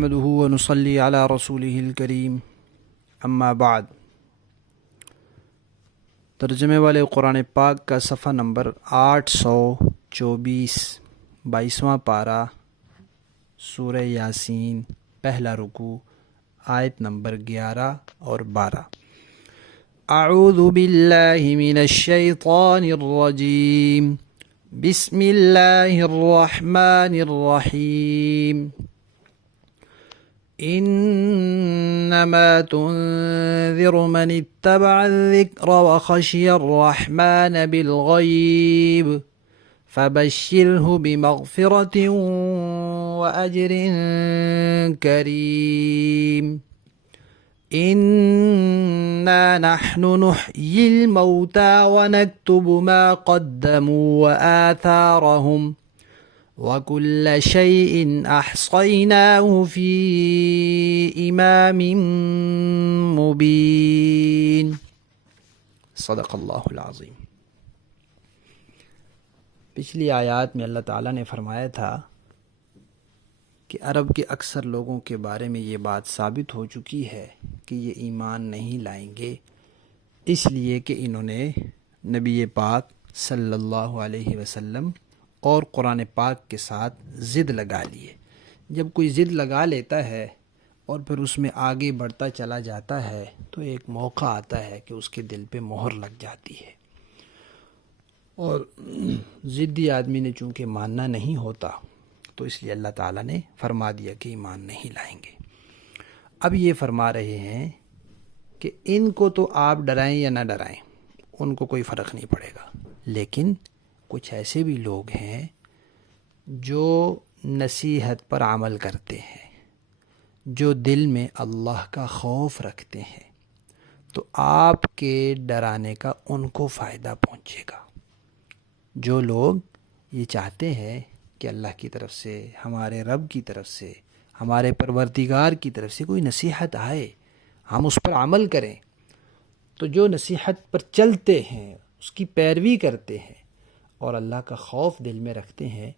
نحمده ونصلي على رسوله الكريم اما بعد۔ ترجمے والے قرآن پاک کا صفحہ نمبر 824، 22واں پارہ، سورہ یاسین، پہلا رکوع، آیت نمبر 11 اور 12۔ اعوذ باللہ من الشیطان الرجیم، بسم اللہ الرحمن الرحیم۔ انما تنذر من اتبع الذکر وخشی الرحمن بالغیب فبشرہ بمغفرۃ واجر کریم۔ انا نحن نحیی الموتى ونکتب ما قدموا وآثارهم وَكُلَّ شَيْءٍ أَحْصَيْنَاهُ فِي إِمَامٍ مُبِينٍ۔ صدق اللہ العظیم۔ پچھلی آیات میں اللہ تعالیٰ نے فرمایا تھا کہ عرب کے اکثر لوگوں کے بارے میں یہ بات ثابت ہو چکی ہے کہ یہ ایمان نہیں لائیں گے، اس لیے کہ انہوں نے نبی پاک صلی اللہ علیہ وسلم اور قرآن پاک کے ساتھ ضد لگا لیے۔ جب کوئی ضد لگا لیتا ہے اور پھر اس میں آگے بڑھتا چلا جاتا ہے تو ایک موقع آتا ہے کہ اس کے دل پہ مہر لگ جاتی ہے، اور ضدی آدمی نے چونکہ ماننا نہیں ہوتا تو اس لیے اللہ تعالیٰ نے فرما دیا کہ ایمان نہیں لائیں گے۔ اب یہ فرما رہے ہیں کہ ان کو تو آپ ڈرائیں یا نہ ڈرائیں، ان کو کوئی فرق نہیں پڑے گا، لیکن کچھ ایسے بھی لوگ ہیں جو نصیحت پر عمل کرتے ہیں، جو دل میں اللہ کا خوف رکھتے ہیں، تو آپ کے ڈرانے کا ان کو فائدہ پہنچے گا۔ جو لوگ یہ چاہتے ہیں کہ اللہ کی طرف سے، ہمارے رب کی طرف سے، ہمارے پروردگار کی طرف سے کوئی نصیحت آئے، ہم اس پر عمل کریں، تو جو نصیحت پر چلتے ہیں، اس کی پیروی کرتے ہیں اور اللہ کا خوف دل میں رکھتے ہیں،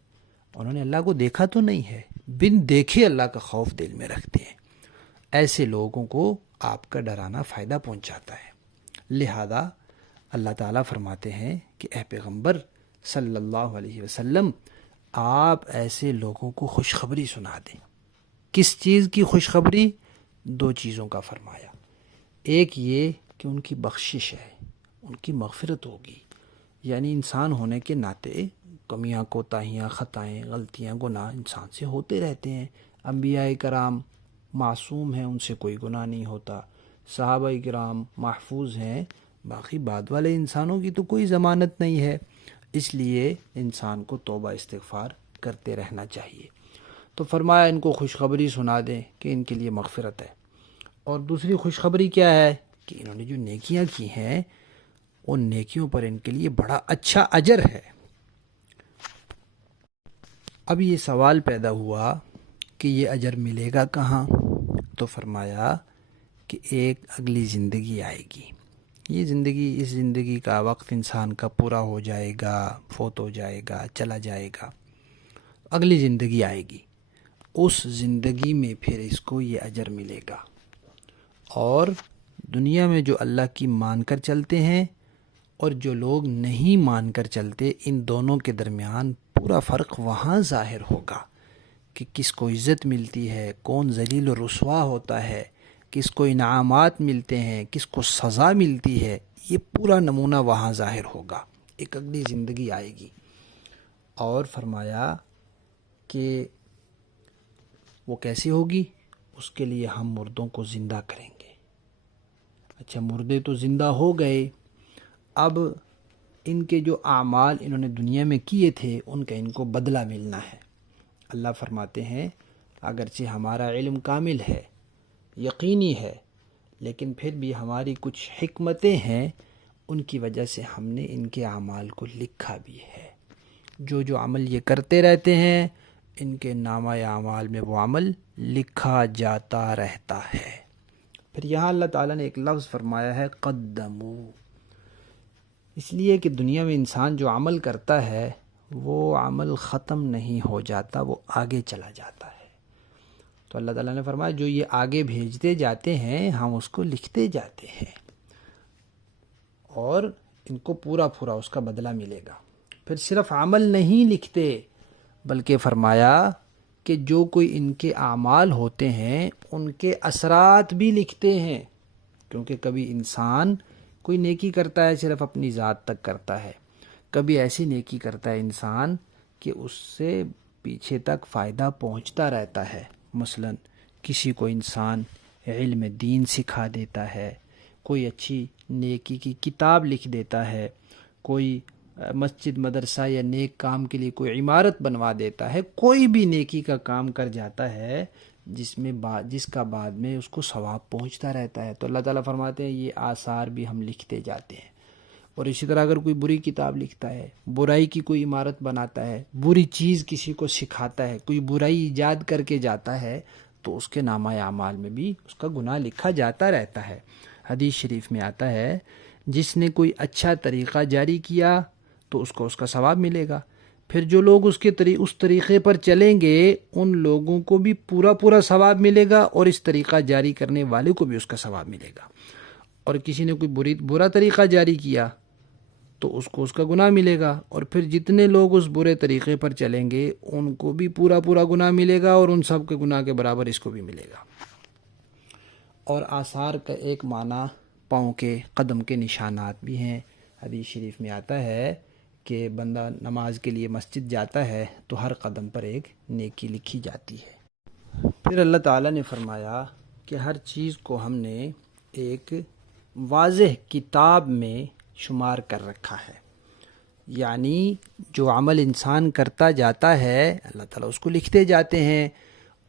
انہوں نے اللہ کو دیکھا تو نہیں ہے، بن دیکھے اللہ کا خوف دل میں رکھتے ہیں، ایسے لوگوں کو آپ کا ڈرانا فائدہ پہنچاتا ہے۔ لہذا اللہ تعالیٰ فرماتے ہیں کہ اے پیغمبر صلی اللہ علیہ وسلم، آپ ایسے لوگوں کو خوشخبری سنا دیں۔ کس چیز کی خوشخبری؟ دو چیزوں کا فرمایا۔ ایک یہ کہ ان کی بخشش ہے، ان کی مغفرت ہوگی، یعنی انسان ہونے کے ناطے کمیاں، کوتاہیاں، خطائیں، غلطیاں، گناہ انسان سے ہوتے رہتے ہیں۔ انبیاء کرام معصوم ہیں، ان سے کوئی گناہ نہیں ہوتا، صحابہ کرام محفوظ ہیں، باقی بعد والے انسانوں کی تو کوئی ضمانت نہیں ہے، اس لیے انسان کو توبہ استغفار کرتے رہنا چاہیے۔ تو فرمایا ان کو خوشخبری سنا دیں کہ ان کے لیے مغفرت ہے، اور دوسری خوشخبری کیا ہے کہ انہوں نے جو نیکیاں کی ہیں ان نیکیوں پر ان کے لیے بڑا اچھا اجر ہے۔ اب یہ سوال پیدا ہوا کہ یہ اجر ملے گا کہاں؟ تو فرمایا کہ ایک اگلی زندگی آئے گی، یہ زندگی، اس زندگی کا وقت انسان کا پورا ہو جائے گا، فوت ہو جائے گا، چلا جائے گا، اگلی زندگی آئے گی، اس زندگی میں پھر اس کو یہ اجر ملے گا۔ اور دنیا میں جو اللہ کی مان کر چلتے ہیں اور جو لوگ نہیں مان کر چلتے، ان دونوں کے درمیان پورا فرق وہاں ظاہر ہوگا کہ کس کو عزت ملتی ہے، کون ذلیل و رسوا ہوتا ہے، کس کو انعامات ملتے ہیں، کس کو سزا ملتی ہے، یہ پورا نمونہ وہاں ظاہر ہوگا۔ ایک اگلی زندگی آئے گی، اور فرمایا کہ وہ کیسی ہوگی؟ اس کے لیے ہم مردوں کو زندہ کریں گے۔ اچھا، مردے تو زندہ ہو گئے، اب ان کے جو اعمال انہوں نے دنیا میں کیے تھے ان کا ان کو بدلہ ملنا ہے۔ اللہ فرماتے ہیں اگرچہ ہمارا علم کامل ہے، یقینی ہے، لیکن پھر بھی ہماری کچھ حکمتیں ہیں، ان کی وجہ سے ہم نے ان کے اعمال کو لکھا بھی ہے۔ جو جو عمل یہ کرتے رہتے ہیں ان کے نامہ اعمال میں وہ عمل لکھا جاتا رہتا ہے۔ پھر یہاں اللہ تعالیٰ نے ایک لفظ فرمایا ہے قدموا، اس لیے کہ دنیا میں انسان جو عمل کرتا ہے وہ عمل ختم نہیں ہو جاتا، وہ آگے چلا جاتا ہے۔ تو اللہ تعالیٰ نے فرمایا جو یہ آگے بھیجتے جاتے ہیں ہم اس کو لکھتے جاتے ہیں اور ان کو پورا پورا اس کا بدلہ ملے گا۔ پھر صرف عمل نہیں لکھتے بلکہ فرمایا کہ جو کوئی ان کے اعمال ہوتے ہیں ان کے اثرات بھی لکھتے ہیں، کیونکہ کبھی انسان کوئی نیکی کرتا ہے صرف اپنی ذات تک کرتا ہے، کبھی ایسی نیکی کرتا ہے انسان کہ اس سے پیچھے تک فائدہ پہنچتا رہتا ہے۔ مثلا کسی کو انسان علم دین سکھا دیتا ہے، کوئی اچھی نیکی کی کتاب لکھ دیتا ہے، کوئی مسجد مدرسہ یا نیک کام کے لیے کوئی عمارت بنوا دیتا ہے، کوئی بھی نیکی کا کام کر جاتا ہے جس کا بعد میں اس کو ثواب پہنچتا رہتا ہے۔ تو اللہ تعالیٰ فرماتے ہیں یہ آثار بھی ہم لکھتے جاتے ہیں۔ اور اسی طرح اگر کوئی بری کتاب لکھتا ہے، برائی کی کوئی عمارت بناتا ہے، بری چیز کسی کو سکھاتا ہے، کوئی برائی ایجاد کر کے جاتا ہے، تو اس کے نامہ اعمال میں بھی اس کا گناہ لکھا جاتا رہتا ہے۔ حدیث شریف میں آتا ہے جس نے کوئی اچھا طریقہ جاری کیا تو اس کو اس کا ثواب ملے گا، پھر جو لوگ اس طریقے پر چلیں گے ان لوگوں کو بھی پورا ثواب ملے گا اور اس طریقہ جاری کرنے والے کو بھی اس کا ثواب ملے گا، اور کسی نے کوئی برا طریقہ جاری کیا تو اس کو اس کا گناہ ملے گا، اور پھر جتنے لوگ اس برے طریقے پر چلیں گے ان کو بھی پورا گناہ ملے گا اور ان سب کے گناہ کے برابر اس کو بھی ملے گا۔ اور آثار کا ایک معنی پاؤں کے قدم کے نشانات بھی ہیں۔ حدیث شریف میں آتا ہے کہ بندہ نماز کے لیے مسجد جاتا ہے تو ہر قدم پر ایک نیکی لکھی جاتی ہے۔ پھر اللہ تعالیٰ نے فرمایا کہ ہر چیز کو ہم نے ایک واضح کتاب میں شمار کر رکھا ہے، یعنی جو عمل انسان کرتا جاتا ہے اللہ تعالیٰ اس کو لکھتے جاتے ہیں،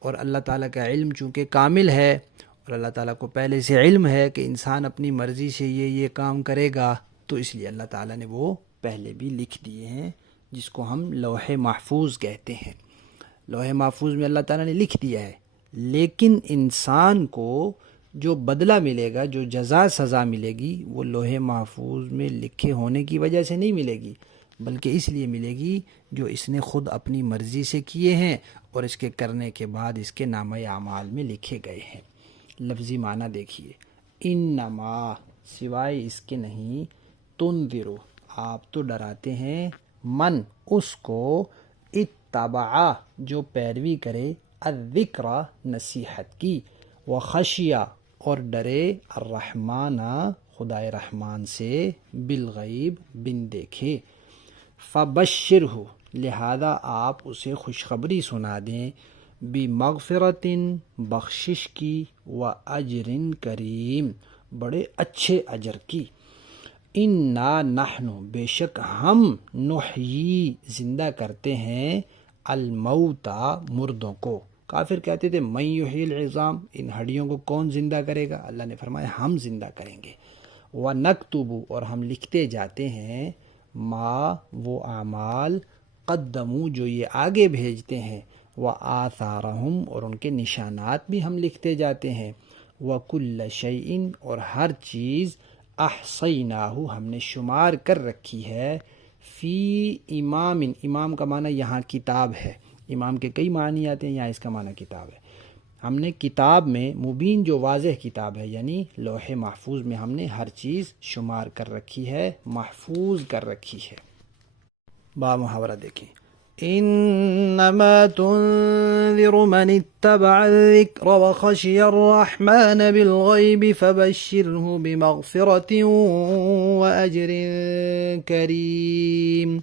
اور اللہ تعالیٰ کا علم چونکہ کامل ہے اور اللہ تعالیٰ کو پہلے سے علم ہے کہ انسان اپنی مرضی سے یہ کام کرے گا، تو اس لیے اللہ تعالیٰ نے وہ پہلے بھی لکھ دیے ہیں، جس کو ہم لوح محفوظ کہتے ہیں۔ لوح محفوظ میں اللہ تعالیٰ نے لکھ دیا ہے، لیکن انسان کو جو بدلہ ملے گا، جو جزا سزا ملے گی، وہ لوح محفوظ میں لکھے ہونے کی وجہ سے نہیں ملے گی، بلکہ اس لیے ملے گی جو اس نے خود اپنی مرضی سے کیے ہیں اور اس کے کرنے کے بعد اس کے نامہ اعمال میں لکھے گئے ہیں۔ لفظی معنی دیکھیے، انما سوائے اس کے نہیں، تنذرو آپ تو ڈراتے ہیں، من اس کو، اتبع جو پیروی کرے، الذکر نصیحت کی، وخشیہ اور ڈرے، الرحمن خدائے رحمان سے، بالغیب بن دیکھے، فبشرہ لہذا آپ اسے خوشخبری سنا دیں، بمغفرت بخشش کی، واجر کریم بڑے اچھے اجر کی، انا نحن بے شک ہم، نحیی زندہ کرتے ہیں، الموتا مردوں کو۔ کافر کہتے تھے من یحیی العظام، ان ہڈیوں کو کون زندہ کرے گا؟ اللہ نے فرمایا ہم زندہ کریں گے۔ وَنَكْتُبُ اور ہم لکھتے جاتے ہیں، ما وہ اعمال، قدموا جو یہ آگے بھیجتے ہیں، وآثارہم اور ان کے نشانات بھی ہم لکھتے جاتے ہیں، وَكُلَّ شَيْءٍ اور ہر چیز، احصیناہ ہم نے شمار کر رکھی ہے، فی امام، امام کا معنی یہاں کتاب ہے، امام کے کئی معنی آتے ہیں، یہاں اس کا معنی کتاب ہے۔ ہم نے کتاب میں، مبین جو واضح کتاب ہے، یعنی لوح محفوظ میں ہم نے ہر چیز شمار کر رکھی ہے، محفوظ کر رکھی ہے۔ با محاورہ دیکھیں، انما تنذر من اتبع الذکر وخشی الرحمن بالغیب فبشرہ بمغفرۃ واجر کریم۔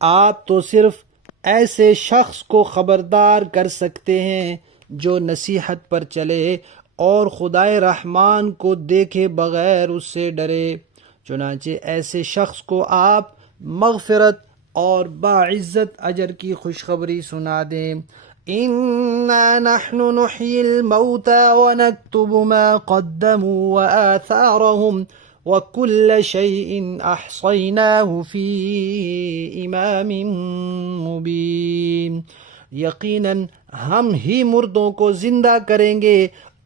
آپ تو صرف ایسے شخص کو خبردار کر سکتے ہیں جو نصیحت پر چلے اور خدائے رحمان کو دیکھے بغیر اس سے ڈرے، چنانچہ ایسے شخص کو آپ مغفرت اور باعزت اجر کی خوشخبری سنا دیں۔ انا نحن نحیی الموتى ونکتب ما قدموا وآثارهم وَكُلَّ شَيْءٍ أَحْصَيْنَاهُ فِي إِمَامٍ مُبِينٍ، یقیناً ہم ہی مردوں کو زندہ کریں گے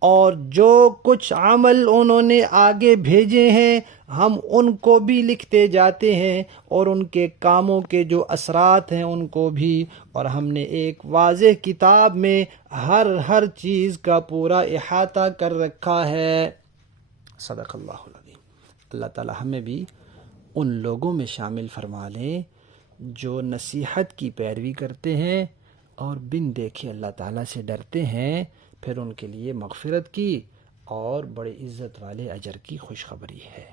اور جو کچھ عمل انہوں نے آگے بھیجے ہیں ہم ان کو بھی لکھتے جاتے ہیں، اور ان کے کاموں کے جو اثرات ہیں ان کو بھی، اور ہم نے ایک واضح کتاب میں ہر چیز کا پورا احاطہ کر رکھا ہے۔ صدق اللہ العظیم۔ اللہ تعالی ہمیں بھی ان لوگوں میں شامل فرما لیں جو نصیحت کی پیروی کرتے ہیں اور بن دیکھے اللہ تعالیٰ سے ڈرتے ہیں، پھر ان کے لیے مغفرت کی اور بڑے عزت والے اجر کی خوشخبری ہے۔